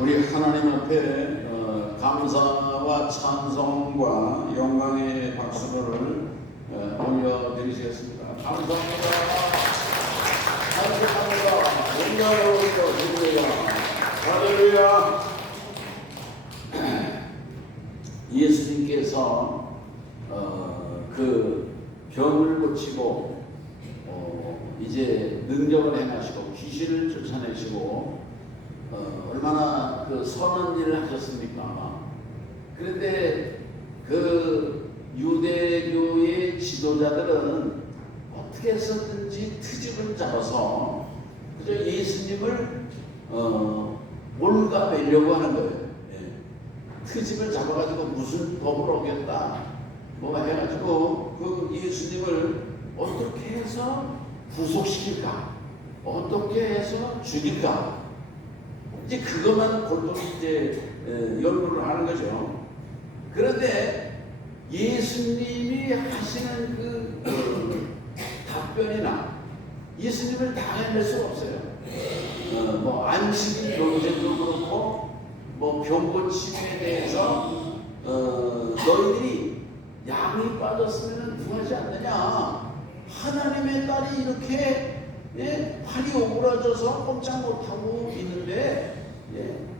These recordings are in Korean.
우리 하나님 앞에 감사와 찬송과 영광의 박수를 올려드리시겠습니다. 감사합니다. 감사합니다. 할렐루야. 예수님께서 그 병을 고치고 이제 능력을 행하시고 귀신을 쫓아내시고 얼마나 그 선한 일을 하셨습니까? 그런데 그 유대교의 지도자들은 어떻게 해서든지 트집을 잡아서 그저 예수님을 몰가매려고 하는 거예요. 트집을 잡아가지고 무슨 법을 어겼다 뭐 해가지고 그 예수님을 어떻게 해서 구속시킬까, 어떻게 해서 죽일까, 이제 그것만 골똘히 이제 연구를 하는 거죠. 그런데 예수님이 하시는 그 답변이나 예수님을 당해낼 수가 없어요. 뭐 안식일 논쟁도 그렇고 뭐 병고침에 대해서 너희들이 양이 빠졌으면 구하지 않느냐, 하나님의 딸이 이렇게 팔이 오그라져서 꼼짝 못하고 있는데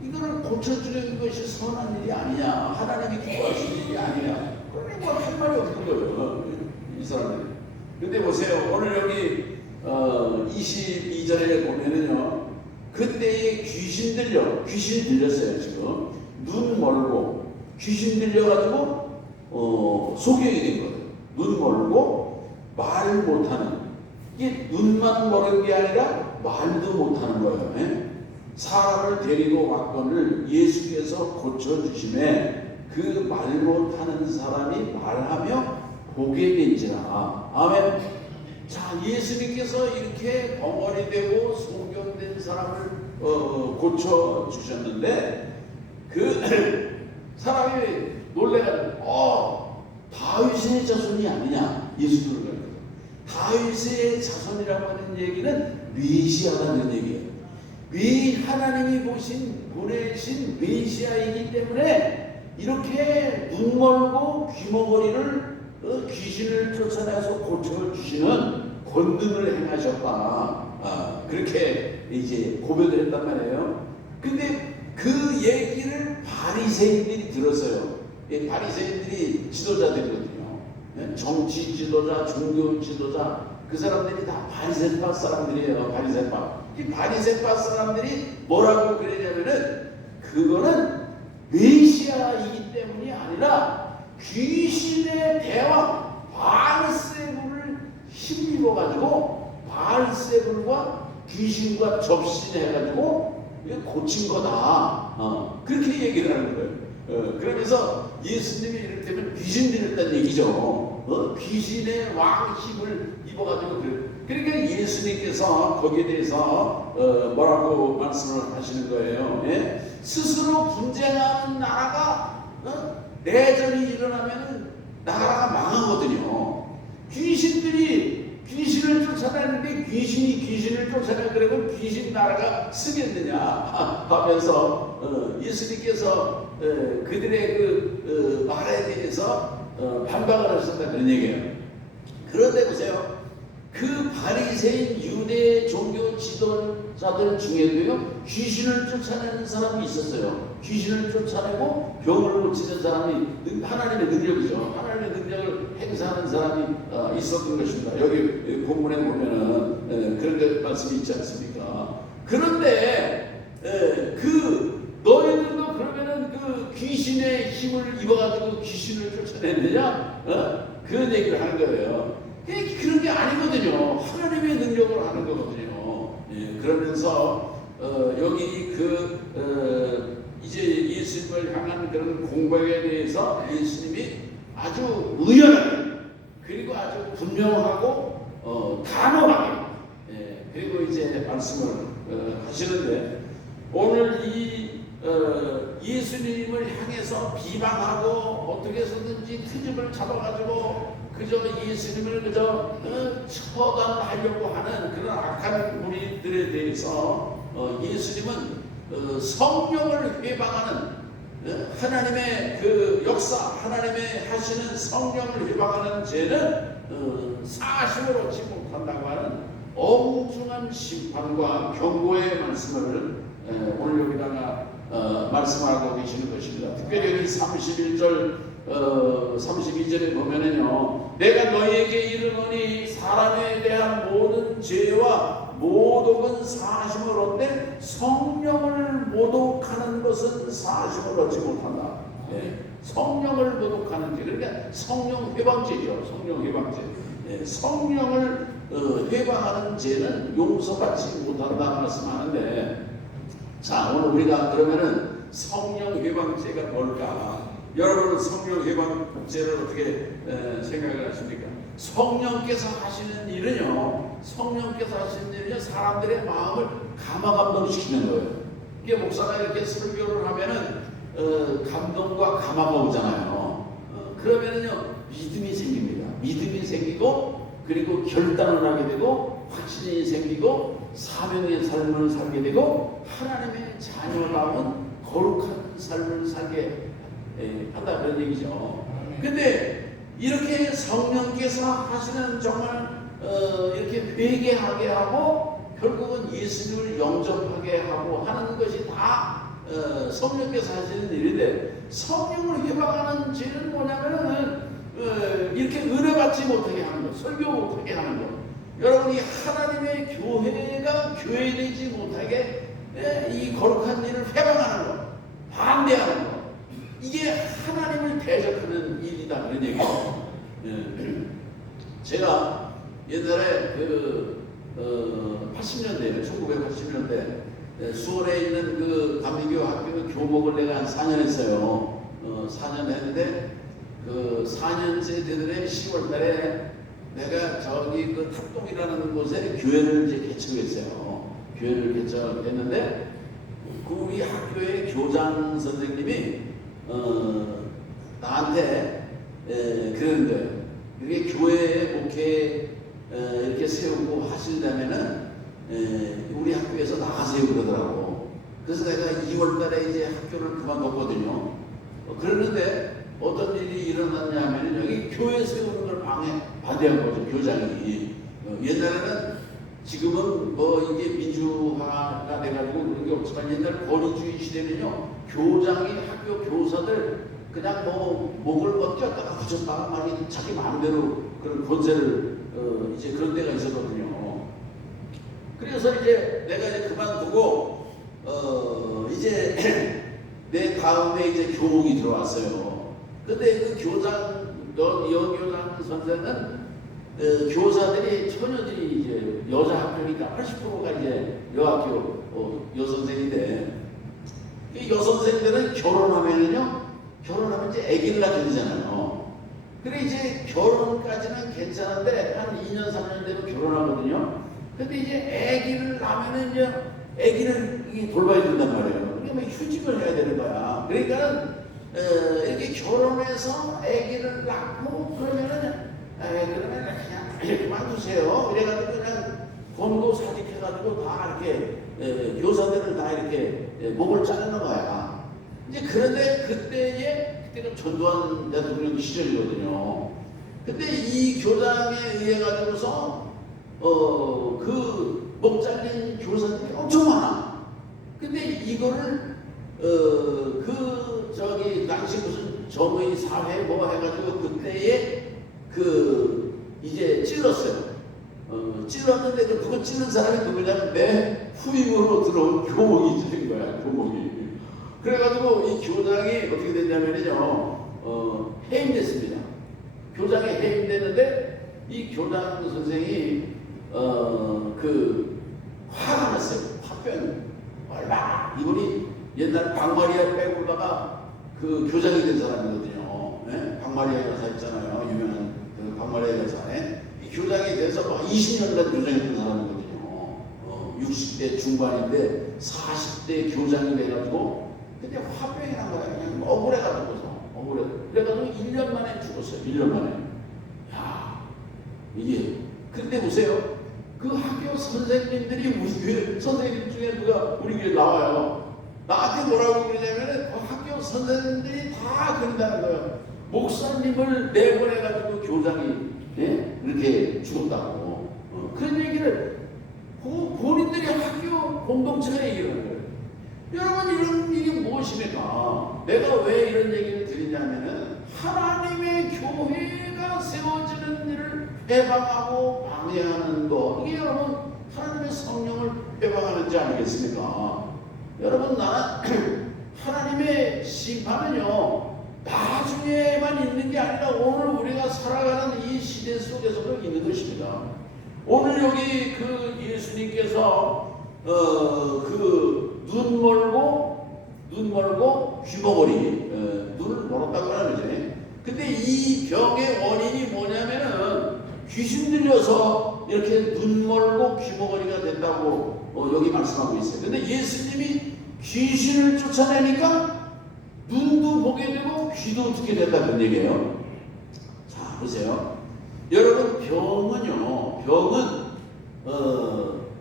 이거를 고쳐주려는 것이 선한 일이 아니냐, 하나님이 기뻐하시는 일이 아니냐, 그러면 뭐 할 말이 없는 거예요, 이 사람들이. 근데 보세요, 오늘 여기 22절에 보면은요, 그때에 귀신 들렸어요. 지금 눈 멀고 귀신 들려가지고 소경이 된 거예요. 눈 멀고 말 못하는, 이게 눈만 멀은 게 아니라 말도 못하는 거예요. 사람을 데리고 왔거늘 예수께서 고쳐주심에 그 말 못하는 사람이 말하며 보게 된지라. 아멘. 자, 예수님께서 이렇게 벙어리 되고 소경된 사람을 고쳐주셨는데 그 사람이 놀래가지고 다윗의 자손이 아니냐, 예수님을 가지고. 다윗의 자손이라고 하는 얘기는 메시아라는 얘기예요. 하나님이 보내신 메시아이기 때문에 이렇게 눈 멀고 귀머거리를 귀신을 쫓아내서 고쳐주시는 권능을 행하셨다. 그렇게 이제 고백을 했단 말이에요. 근데 그 얘기를 바리새인들이 들었어요. 바리새인들이 지도자들이거든요. 정치 지도자, 종교 지도자, 그 사람들이 다 바리새파 사람들이에요. 이 바리새파 사람들이 뭐라고 그러냐면은 그거는 메시아이기 때문이 아니라 귀신의 대왕 바알세불을 힘입어가지고 바알세불과 귀신과 접신해가지고 고친 거다. 그렇게 얘기를 하는 거예요. 그러면서 예수님이 이를테면 귀신 들였다는 얘기죠. 귀신의 왕 힘을 입어가지고 그러니까 예수님께서 거기에 대해서 뭐라고 말씀을 하시는 거예요. 스스로 분쟁하는 나라가 내전이 일어나면 나라가 망하거든요. 귀신들이 귀신을 쫓아내는데 귀신이 귀신을 쫓아내, 그러면 귀신 나라가 쓰겠느냐 하면서 예수님께서 그들의 그 말에 대해서 반박을 하셨다, 그런 얘기예요. 그런데 보세요, 그 바리새인 유대 종교 지도자들 중에도요 귀신을 쫓아내는 사람이 있었어요. 귀신을 쫓아내고 병을 고치는 사람이 하나님의 능력이죠. 하나님의 능력을 행사하는 사람이 있었던 것입니다. 여기 본문에 보면은 그런 말씀이 있지 않습니까? 그런데 그 너희들도 그러면은 그 귀신의 힘을 입어가지고 귀신을 쫓아내느냐? 그런 얘기를 하는 거예요. 그런 게 아니거든요. 하나님의 능력으로 하는 거거든요. 그러면서 여기 이제 예수님을 향한 그런 공백에 대해서 예수님이 아주 의연하게, 그리고 아주 분명하고 단호하게 그리고 이제 말씀을 하시는데, 오늘 이 예수님을 향해서 비방하고 어떻게 해서든지 트집을 잡아가지고 그저 예수님을 그저 처단하려고 하는 그런 악한 무리들에 대해서 예수님은 성령을 회방하는 하나님의 그 역사, 하나님의 하시는 성령을 회방하는 죄는 사심을 얻지 못한다고 하는 엄중한 심판과 경고의 말씀을 오늘 여기다가 말씀하고 계시는 것입니다. 특별히 여기 31절 32절에 보면은요, 내가 너희에게 이르노니 사람에 대한 모든 죄와 모독은 사심을 얻되 성령을 모독하는 것은 사심을 얻지 못한다. 성령을 모독하는 죄, 그러니까 성령 회방죄죠. 성령 회방죄. 성령을 회방하는 죄는 용서받지 못한다 말씀하는데, 자, 오늘 우리가 그러면은 성령 회방죄가 뭘까? 여러분은 성령 회방죄를 어떻게 생각을 하십니까? 성령께서 하시는 일은요, 사람들의 마음을 감화감동시키는 거예요. 이게 목사가 이렇게 설교를 하면은 감동과 감화가 오잖아요. 그러면은요, 믿음이 생깁니다. 믿음이 생기고, 그리고 결단을 하게 되고, 확신이 생기고, 사명의 삶을 살게 되고, 하나님의 자녀다운 거룩한 삶을 살게 한다, 그런 얘기죠. 근데 이렇게 성령께서 하시는 정말 이렇게 회개하게 하고 결국은 예수님을 영접하게 하고 하는 것이 다 성령께서 하시는 일인데, 성령을 회방하는 죄는 뭐냐면은 이렇게 은혜받지 못하게 하는 것, 설교 못하게 하는 것, 여러분이 하나님의 교회가 교회되지 못하게 이 거룩한 일을 회방하는 것, 반대하는 것, 이게 하나님을 대적하는 일이다, 그런 얘기예요. 제가 옛날에 80년대, 1980년대 수원에 있는 그 감리교 학교 교목을 내가 한 4년 했어요. 4년 했는데 그 4년째 되던 10월 달에 내가 저기 그 탑동이라는 곳에 교회를 이제 개척했어요. 교회를 개척했는데 그 우리 학교의 교장 선생님이 나한테 그러는 거예요. 이렇게 교회 목회 이렇게 세우고 하신다면은 우리 학교에서 나가세요 그러더라고. 그래서 내가 2월 달에 이제 학교를 그만뒀거든요. 그러는데 어떤 일이 일어났냐면 여기 교회 세우는 걸 반대한 거죠, 교장이. 옛날에는, 지금은 뭐 이게 민주화가 돼가지고 그런 게 없지만 옛날 권위주의 시대는요, 교장이 학교 교사들 그냥 뭐 목을 뛰었다가 붙였다가 막 자기 마음대로 그런 권세를 이제 그런 데가 있었거든요. 그래서 이제 내가 이제 그만두고 이제 내 다음에 이제 교목이 들어왔어요. 근데 그 교장, 여교장 선생은 교사들이 처녀들이 이제 여자 학교니까 80%가 이제 여학교 여선생인데, 이 여선생들은 결혼하면 이제 아기를 낳게 되잖아요. 그래 이제 결혼까지는 괜찮은데 한 2년 3년 되면 결혼하거든요. 근데 이제 아기를 낳으면 이제 아기를 돌봐야 된단 말이에요. 그러니까 뭐 휴직을 해야 되는 거야. 그러니까는 이렇게 결혼해서 아기를 낳고 그러면 그냥 그만두세요. 이래가지고 그냥 권고 사직해가지고 다 이렇게 교사들을 다 이렇게 목을 자르는 거야. 이제 그런데 그때가 전두환 대통령 시절이거든요. 근데 이 교장에 의해 가지고서 그 목 잘린 교사들이 엄청 많아. 근데 이거를 당시 무슨 정의 사회 뭐 해가지고 그때에 이제 찔렀어요. 찔렀는데 그거 찔른 사람이 누구냐면 내 후임으로 들어온 교목이 찔린 거야, 교목이. 그래가지고 이 교장이 어떻게 됐냐면요, 해임됐습니다. 교장이 해임됐는데 이 교장 선생이 화가 났어요. 화병. 얼마나 이분이 옛날 박마리아 빼고다가 그 교장이 된 사람이거든요. 네? 박마리아 여사 있잖아요. 유명한 그 박마리아 여사에 이 교장이 돼서 20년간 교장이 된 사람이거든요. 60대 중반인데 40대 교장이 돼가지고 근데 화병이 난 거야. 그냥 억울해가지고서 그래가지고 1년 만에 죽었어요. 1년 만에. 야, 이게 근데 보세요. 그 학교 선생님들이 우리 교회 선생님 중에 누가 우리 교회 나와요. 나한테 뭐라고 그러냐면은 학교 선생님들이 다 그런다는 거예요. 목사님을 내보내가지고 교장이 이렇게 죽었다고. 그런 얘기를 본인들이 학교 공동체가 얘기하는 거예요. 여러분, 이런 일이 무엇입니까? 내가 왜 이런 얘기를 드리냐면은 하나님의 교회가 세워지는 일을 회방하고 방해하는 것, 이게 여러분 하나님의 성령을 회방하는지 아니겠습니까? 여러분, 나는 하나님의 심판은요 나중에만 있는 게 아니라 오늘 우리가 살아가는 이 시대 속에서도 있는 것입니다. 오늘 여기 그 예수님께서 눈 멀고 귀머거리, 눈을 멀었다고 하는 거지. 근데 이 병의 원인이 뭐냐면은 귀신 들려서 이렇게 눈 멀고 귀머거리가 된다고 여기 말씀하고 있어요. 근데 예수님이 귀신을 쫓아내니까 눈도 보게 되고 귀도 듣게 된다, 그런 얘기예요. 자, 보세요. 여러분, 병은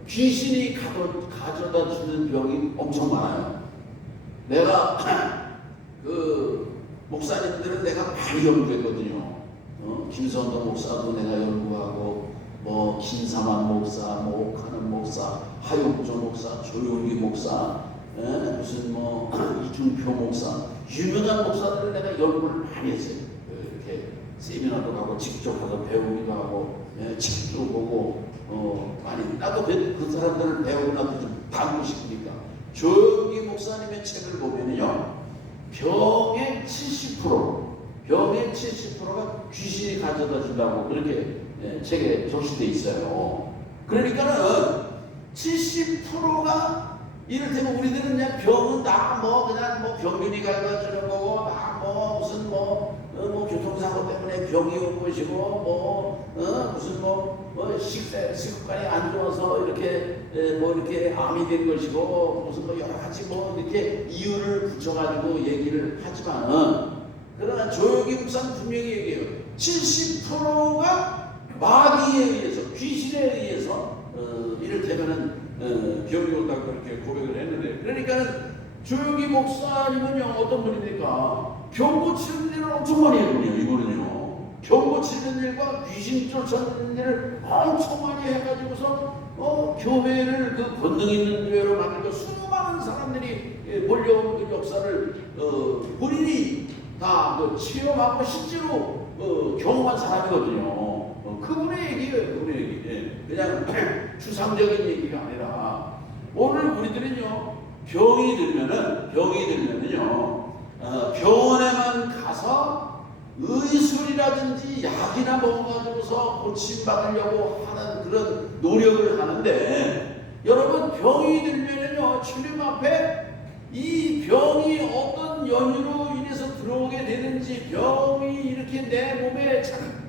귀신이 가져다 주는 병이 엄청 많아요. 내가 목사님들은 내가 많이 연구했거든요. 김선도 목사도 내가 연구하고, 김사만 목사, 옥하는 목사, 하용조 목사, 조용기 목사, 무슨 이준표 목사, 유명한 목사들을 내가 연구를 많이 했어요. 이렇게 세미나도 가고 직접 가서 배우기도 하고, 책도 보고, 많이 나도 그 사람들을 배우고 나도 좀 닮고 싶으니까. 조용기 목사님의 책을 보면요, 병의 70%가 귀신이 가져다 준다고 그렇게 책에 적시되어 있어요. 그러니까는 70%가 이를테면 우리들은 그냥 병은 그냥 병균이 가져다 주는 거고, 무슨 교통사고 때문에 병이 온 것이고, 무슨 식습관이 안 좋아서 이렇게 이렇게 암이 된 것이고, 무슨 여러 가지 이렇게 이유를 붙여가지고 얘기를 하지만은, 그러나 조용기 목사는 분명히 얘기해요. 70%가 마귀에 의해서, 귀신에 의해서 이를테면은 병이 온다고 그렇게 고백을 했는데, 그러니까는 조용기 목사님은요 어떤 분입니까? 병 고치는 일을 엄청 많이 했거든요. 이분은요 병 고치는 일과 귀신 쫓아내는 일을 엄청 많이 해가지고서 교회를 그 권능 있는 교회로 만들고 수많은 사람들이 몰려온 그 역사를 본인이 다 체험하고 실제로 경험한 사람이거든요. 그분의 얘기예요. 그분의 얘기. 그냥 추상적인 얘기가 아니라, 오늘 우리들은요 병이 들면은요 병원에만 가서 의술이라든지 약이나 먹어가지고서 고침받으려고 하는 그런 노력을 하는데, 여러분, 병이 들면은요 주님 앞에 이 병이 어떤 연유로 인해서 들어오게 되는지, 병이 이렇게 내 몸에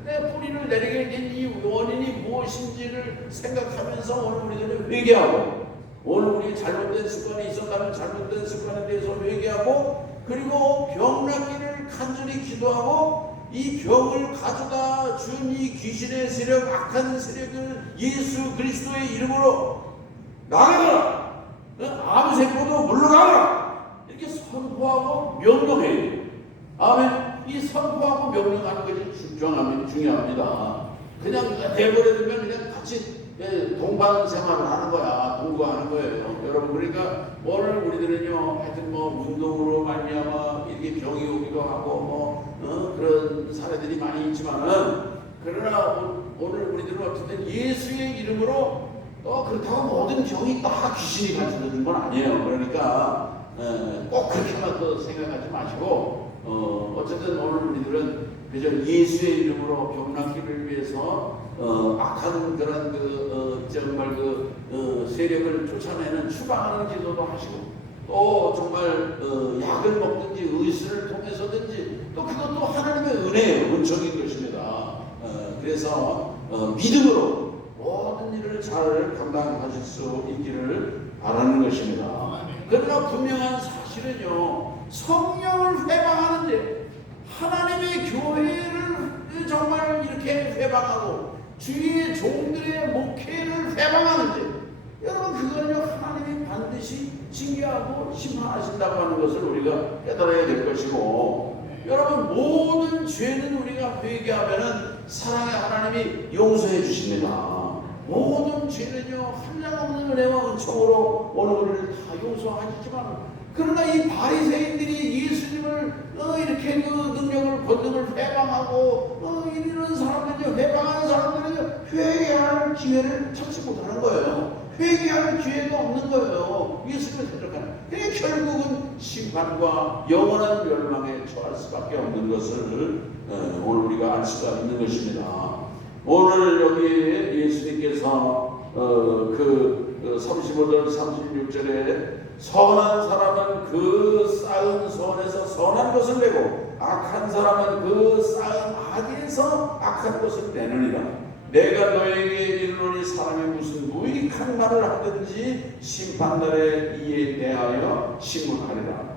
내 뿌리를 내리게 된 이 원인이 무엇인지를 생각하면서 오늘 우리들은 회개하고, 오늘 우리 잘못된 습관이 있었다면 잘못된 습관에 대해서 회개하고, 그리고 병 낫기를 간절히 기도하고, 이 병을 가져다 준 이 귀신의 세력, 악한 세력을 예수 그리스도의 이름으로 나가라! 아무 세포도 물러가라! 이렇게 선포하고 명령해야 돼요. 아멘. 이 선포하고 명령하는 것이 중요합니다. 그냥 내버려두면 그냥 같이 동반생활을 하는 거야. 동거하는 거예요. 여러분, 그러니까 오늘 우리들은요 하여튼 운동으로 말미암아 이렇게 병이 오기도 하고 그런 사례들이 많이 있지만은, 그러나 오늘 우리들은 어쨌든 예수의 이름으로 그렇다고 모든 병이 다 귀신이 가져다준 건 아니에요. 그러니까 꼭 그렇게만 또 생각하지 마시고, 어쨌든 오늘 우리들은 그저 예수의 이름으로 병 낫기를 위해서 악한 그런 정말 세력을 쫓아내는 추방하는 기도도 하시고, 또 정말 약을 먹든지 의술을 통해서든지, 또 그것도 하나님의 은혜예요. 은총인 것입니다. 그래서 믿음으로 모든 일을 잘 감당하실 수 있기를 바라는 것입니다. 그러나 분명한 사실은요, 성령을 회방하는데, 하나님의 교회를 정말 이렇게 회방하고 주의 종들의 목회를 회방하는데, 여러분, 그거는요 하나님이 반드시 징계하고 심판하신다고 하는 것을 우리가 깨달아야 될 것이고, 여러분 모든 죄는 우리가 회개하면은 사랑의 하나님이 용서해 주십니다. 모든 죄는요 한량없는 은혜와 은총으로 오늘 우리를 다 용서하시지만, 그러나 이 바리새인들이 예수님을 이렇게 그 능력을 권능을 회방하고 이런 사람들이, 회방하는 사람들은요 회개할 기회를 찾지 못하는 거예요. 회개할 기회가 없는 거예요. 예수님을 생각하는. 그러니까 결국은 심판과 영원한 멸망에 처할 수밖에 없는 것을 오늘 우리가 알 수가 있는 것입니다. 오늘 여기 예수님께서 35절 36절에 선한 사람은 그 쌓은 선에서 선한 것을 내고 악한 사람은 그 쌓은 악에서 악한 것을 내느니라. 내가 너에게 이르노니 사람이 무슨 무익한 말을 하든지 심판날에 이에 대하여 신문하리라.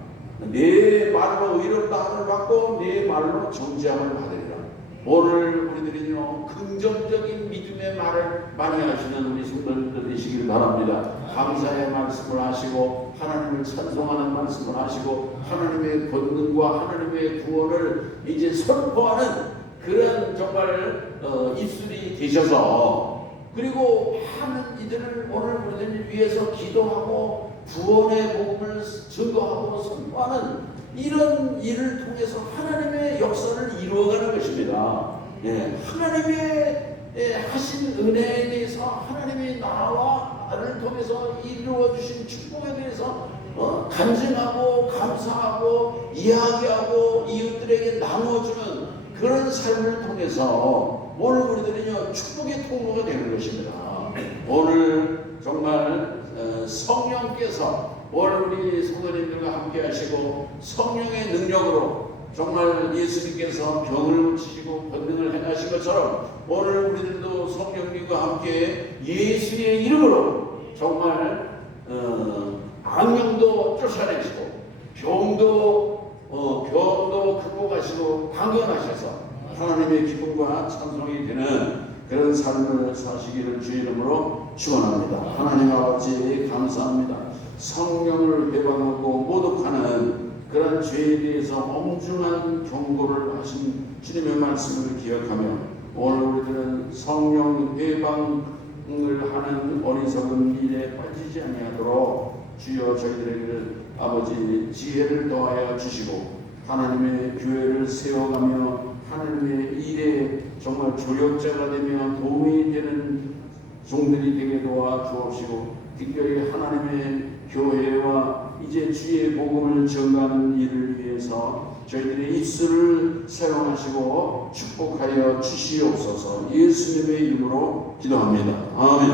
내 말로 의롭다 함을 받고 내 말로 정죄함을 받으리라. 오늘 우리들은요 긍정적인 믿음의 말을 많이 하시는 우리 성도님들 되시길 바랍니다. 감사의 말씀을 하시고 하나님을 찬송하는 말씀을 하시고 하나님의 권능과 하나님의 구원을 이제 선포하는 그런 정말 입술이 되셔서, 그리고 많은 이들을 오늘 우리들 위해서 기도하고 구원의 복음을 증거하고 선포하는 이런 일을 통해서 하나님의 역사를 이루어가는 것입니다. 하나님의 하신 은혜에 대해서, 하나님의 나라를 통해서 이루어 주신 축복에 대해서 간증하고 감사하고 이야기하고 이웃들에게 나누어주는 그런 삶을 통해서 오늘 우리들은요 축복의 통로가 되는 것입니다. 오늘 정말 성령께서 오늘 우리 성도님들과 함께 하시고 성령의 능력으로 정말 예수님께서 병을 고치시고 권능을 행하신 것처럼 오늘 우리들도 성령님과 함께 예수의 이름으로 정말 악령도 쫓아내시고 병도 극복하시고 강건하셔서 하나님의 기쁨과 찬송이 되는 그런 삶을 사시기를 주의 이름으로 축원합니다. 하나님 아버지 감사합니다. 성령을 배반하고 모독하는 그런 죄에 대해서 엄중한 경고를 하신 주님의 말씀을 기억하며 오늘 우리들은 성령 배반을 하는 어리석은 일에 빠지지 아니하도록 주여 저희들에게 아버지 지혜를 더하여 주시고 하나님의 교회를 세워가며 하나님의 일에 정말 조력자가 되며 도움이 되는 종들이 되게 도와주옵시고, 특별히 하나님의 교회와 이제 주의 복음을 전가하는 일을 위해서 저희들의 입술을 사용하시고 축복하여 주시옵소서. 예수님의 이름으로 기도합니다. 아멘.